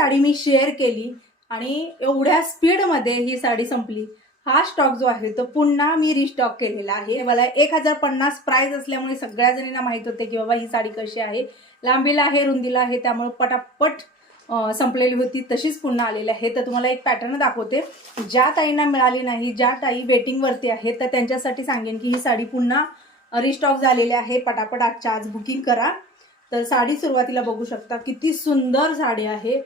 साडी मी share केली आणि एवढ्या स्पीडमध्ये ही साडी संपली. हा स्टॉक जो आहे तो पुन्हा मी रिस्टॉक केलेला आहे. मला 1050 प्राइस असल्यामुळे सगळ्या जणींना माहित होते की बाबा ही साडी कशी आहे, लांबीला आहे, रुंदीला आहे, त्यामुळे पटापट संपलेली होती. तशीच पुन्हा आलेली आहे. तर तुम्हाला एक पॅटर्न दाखवते. ज्या ताईंना मिळाली नाही, ज्या ताई वेटिंगवरती आहेत, तर त्यांच्यासाठी सांगेन की ही साडी पुन्हा रिस्टॉक झालेली आहे. पटापट आजच्या आज बुकिंग करा. तर साडी सुरुवातीला बघू शकता किती सुंदर साडी आहे.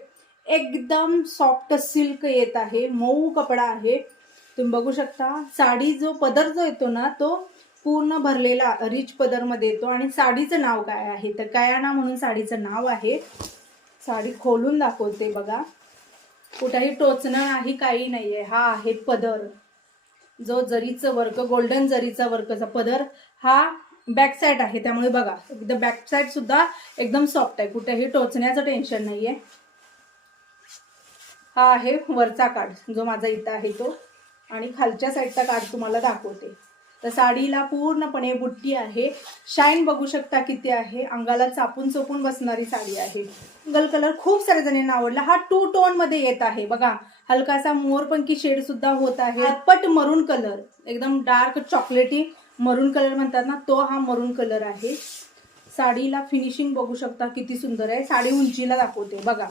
एकदम सॉफ्ट सिल्क येत आहे, मऊ कपडा आहे. तुम्ही बघू शकता साडी जो पदर जो येतो ना तो पूर्ण भरलेला रिच पदरमध्ये येतो. आणि साडीचं नाव काय आहे तर कयाना म्हणून साडीचं नाव आहे. साडी खोलून दाखवते बघा, कुठेही टोचणं नाही, काही नाहीये. हा आहे पदर, जो जरीचं वर्क, गोल्डन जरीचा वर्कचा पदर. हा बॅक साईड आहे, त्यामुळे बघा एकदम बॅक साईड सुद्धा एकदम सॉफ्ट आहे, कुठेही टोचण्याचं टेन्शन नाहीये. हा आहे वरचा काठ जो माझा इथं आहे तो, आणि खालच्या साईडचा काठ तुम्हाला दाखवते. तर साडीला पूर्णपणे बुट्टी आहे. शाईन बघू शकता किती आहे. अंगाला चापून चोपून बसणारी साडी आहे. सिंगल कलर खूप साऱ्या जणांना आवडला. हा 2 टोन मध्ये येत आहे बघा. हलकासा मोरपंखी शेड सुद्धा होत आहे. पट मरून कलर, एकदम डार्क चॉकलेटी मरून कलर म्हणतात ना, तो हा मरून कलर आहे. साडीला फिनिशिंग बघू शकता किती सुंदर आहे. साडी उंचीला दाखवते बघा.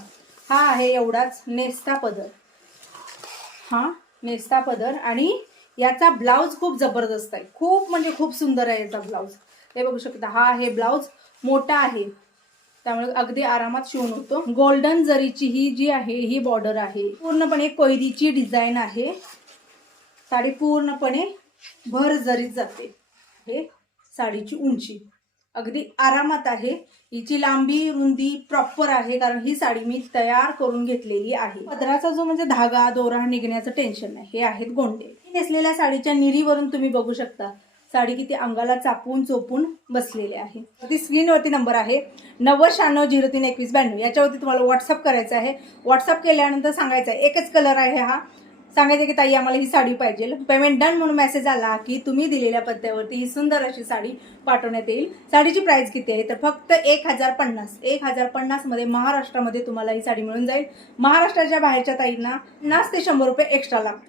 हा आहे एवढाच नेस्ता पदर. हा नेस्ता पदर, आणि याचा ब्लाउज खूप जबरदस्त आहे. खूप म्हणजे खूप सुंदर आहे याचा ब्लाउज. ते बघू शकता. हा आहे ब्लाउज, मोठा आहे, त्यामुळे अगदी आरामात शिवून होतो. गोल्डन जरीची ही जी आहे ही बॉर्डर आहे. पूर्णपणे कोयरीची डिझाईन आहे. साडी पूर्णपणे भर जरीत जाते. हे साडीची उंची अगदी आरामात आहे. हिची लांबी रुंदी प्रॉपर आहे, कारण ही साडी मी तयार करून घेतलेली आहे. पदराचा जो म्हणजे धागा दोरा निघण्याचं टेन्शन नाही. हे आहेत गोंडे. नेसलेल्या साडीच्या निरीवरून तुम्ही बघू शकता साडी किती अंगाला चापून चोपून बसलेली आहे. ती स्क्रीनवरती नंबर आहे 9096032192. याच्यावरती तुम्हाला व्हॉट्सअप करायचं आहे. व्हॉट्सअप केल्यानंतर सांगायचं आहे एकच कलर आहे हा, सांगायचं की ताई आम्हाला ही साडी पाहिजे. पेमेंट डन म्हणून मेसेज आला की तुम्ही दिलेल्या पत्त्यावरती ही सुंदर अशी साडी पाठवण्यात येईल. साडीची प्राइस किती आहे तर फक्त 1050. 1050 मध्ये महाराष्ट्रामध्ये तुम्हाला ही साडी मिळून जाईल. महाराष्ट्राच्या बाहेरच्या ताईंना 50 ते 100 रुपये एक्स्ट्रा लागतील.